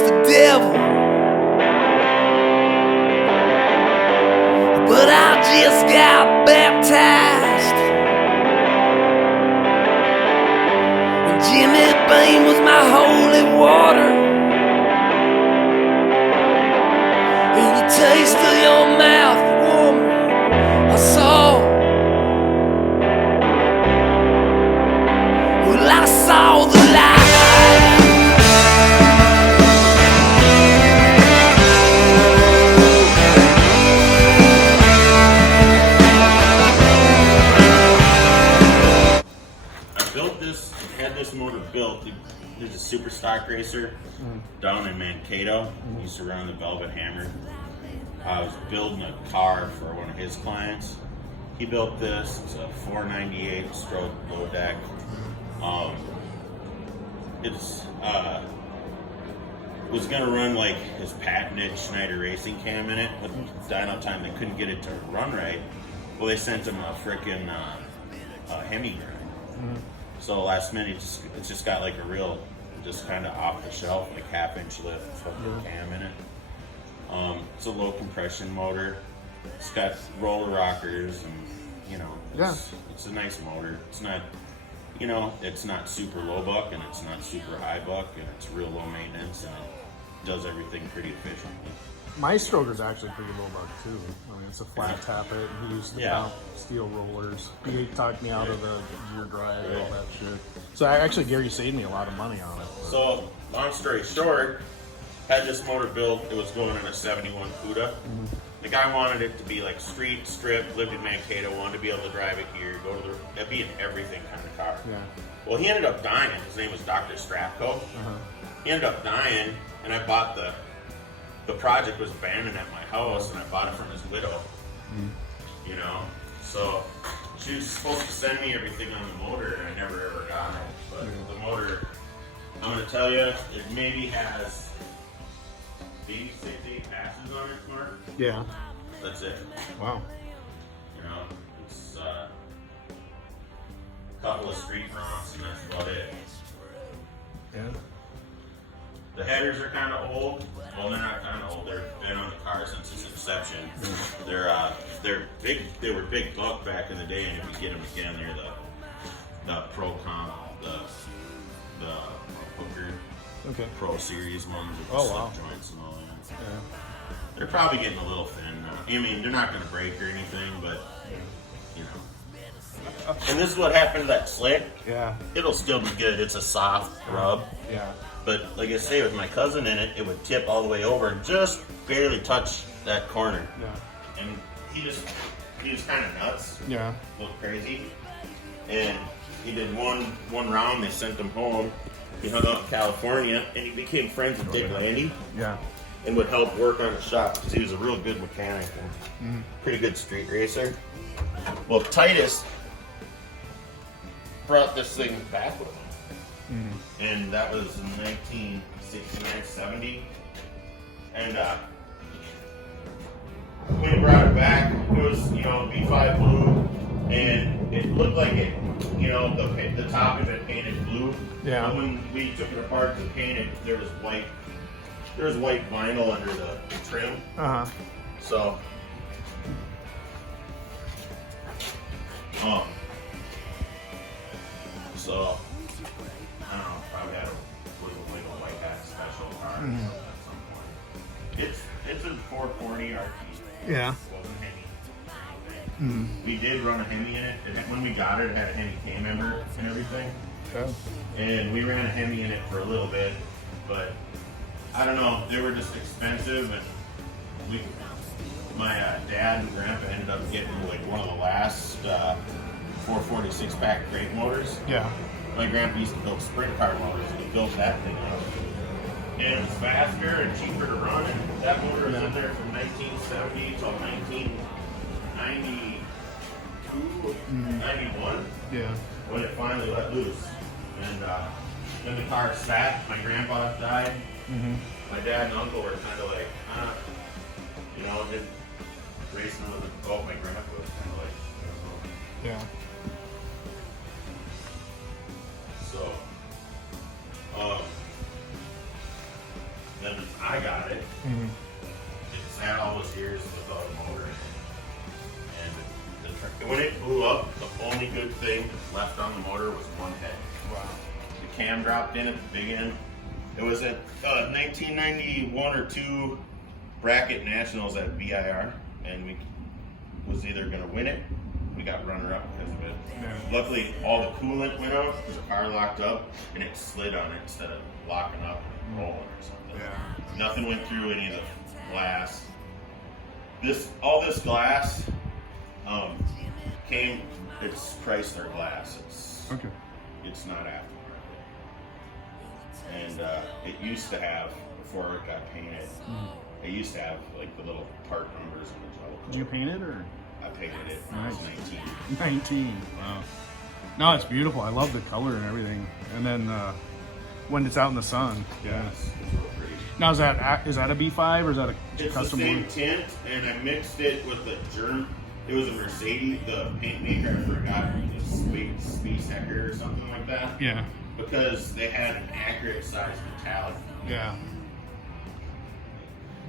was the devil, but I just got baptized. And Jimmy Beam was my holy water. In the taste of your mouth, woman, I saw. Well, I saw the light. Had this motor built. He's a super stock racer down in Mankato. He used to run the Velvet Hammer. I was building a car for one of his clients. He built this. It's a 498 stroke low deck. It's was gonna run like his patented Schneider racing cam in it, but dyno time they couldn't get it to run right. Well, they sent him a frickin' Hemi grind. So last minute, it's just got like a real, just kind of off the shelf, like half-inch lift fucking cam in it. It's a low compression motor. It's got roller rockers, and you know, it's a nice motor. It's not, you know, it's not super low buck and it's not super high buck, and it's real low maintenance, and it does everything pretty efficiently. My stroker's actually pretty low buck too. I mean, it's a flat tappet. He used to mount steel rollers. He talked me out of the gear drive and all that shit. So actually, Gary saved me a lot of money on it. But. So, long story short, had this motor built. It was going in a 71 Cuda. The guy wanted it to be like street, strip, lived in Mankato, wanted to be able to drive it here, go to that'd be an everything kind of car. Yeah. Well, he ended up dying. His name was Dr. Strapko. He ended up dying, and I bought the project was abandoned at my house, and I bought it from his widow. You know, so she was supposed to send me everything on the motor, and I never ever got it. But the motor, I'm gonna tell you, it maybe has maybe 6, 8 passes on it, Mark. Yeah. That's it. Wow. You know, it's a couple of street romps, and that's about it. Yeah. The headers are kind of old. Well, they're not kind of old. They've been on the car since its inception. They're big. They were big buck back in the day, and if you get them again, they're the Pro Comp, the Hooker Pro Series ones with the slip joints and all that. Yeah. They're probably getting a little thin now. I mean, they're not going to break or anything, but you know. And this is what happened to that slick. Yeah. It'll still be good. It's a soft rub. Yeah. But like I say, with my cousin in it, it would tip all the way over and just barely touch that corner. Yeah. And he was kind of nuts. Yeah. A little crazy. And he did one round. They sent him home. He hung out in California, and he became friends with Dick Landy. Yeah. And would help work on the shop because he was a real good mechanic and pretty good street racer. Well, Titus brought this thing back with him. And that was in 1969, 70. And when he brought it back, it was, you know, B5 blue, and it looked like it, you know, the top of it painted blue. Yeah. And when we took it apart to paint it, there was white vinyl under the trim. So, I don't know, probably had a white hat special car at some point. It's a 440 RT. Yeah. It wasn't Hemi. We did run a Hemi in it. When we got it, it had a Hemi K member and everything. Okay. And we ran a Hemi in it for a little bit, but I don't know, they were just expensive, and my dad and grandpa ended up getting like one of the last 446 pack crate motors. Yeah. My grandpa used to build sprint car motors, and he built that thing up. And it was faster and cheaper to run, and that motor was in there from 1970 till 1992, 91, Yeah. when it finally let loose. And then the car sat, my grandpa died, my dad and uncle were kind of like, you know, racing with the boat. My grandpa was kind of like, Yeah. So, then then I got it. It sat all those years without a motor in it. And when it blew up, the only good thing left on the motor was one head. Wow. The cam dropped in at the big end. It was at 1991 or 2 bracket nationals at BIR, and we was either going to win it. We got runner-up because of it. Yeah. Luckily, all the coolant went out because the car locked up, and it slid on it instead of locking up and rolling or something. Yeah. Nothing went through any of the glass. All this glass came. It's Chrysler glass. It's not aftermarket, and it used to have, before it got painted. It used to have like the little part numbers on the gel coat. Did you paint it or? I painted it when I was 19. 19. Wow. No, it's beautiful. I love the color and everything. And then when it's out in the sun. Yeah, it's real pretty. Now is that a B5 or is that a It's custom the same one? tint, and I mixed it with the German. It was a Mercedes, the paint maker. I forgot, Space Hecker or something like that. Yeah. Because they had an accurate size metallic. Yeah.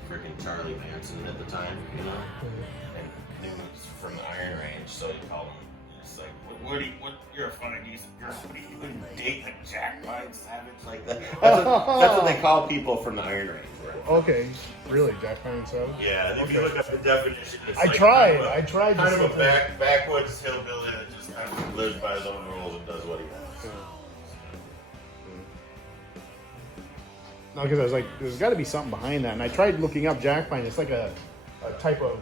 Freaking Charlie Manson at the time, you know. And he was from the Iron Range, so he called him. It's like, you're a funny geese. You wouldn't date a Jackpine savage like that. That's what they call people from the Iron Range. Right? Okay. Really, Jackpine so? Yeah, if you look up the definition, it's I like tried. Kind of a backwoods hillbilly that just kind of lives by his own rules and does what he wants. No, because I was like, there's got to be something behind that. And I tried looking up Jackpine. It's like a type of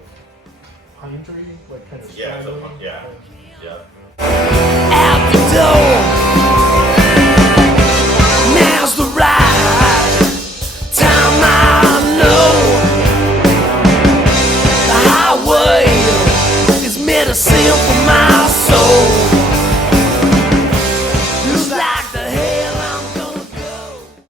pine tree, like kind of Yeah, straggling. yeah. Out the door. Now's the right time. I know the highway is medicine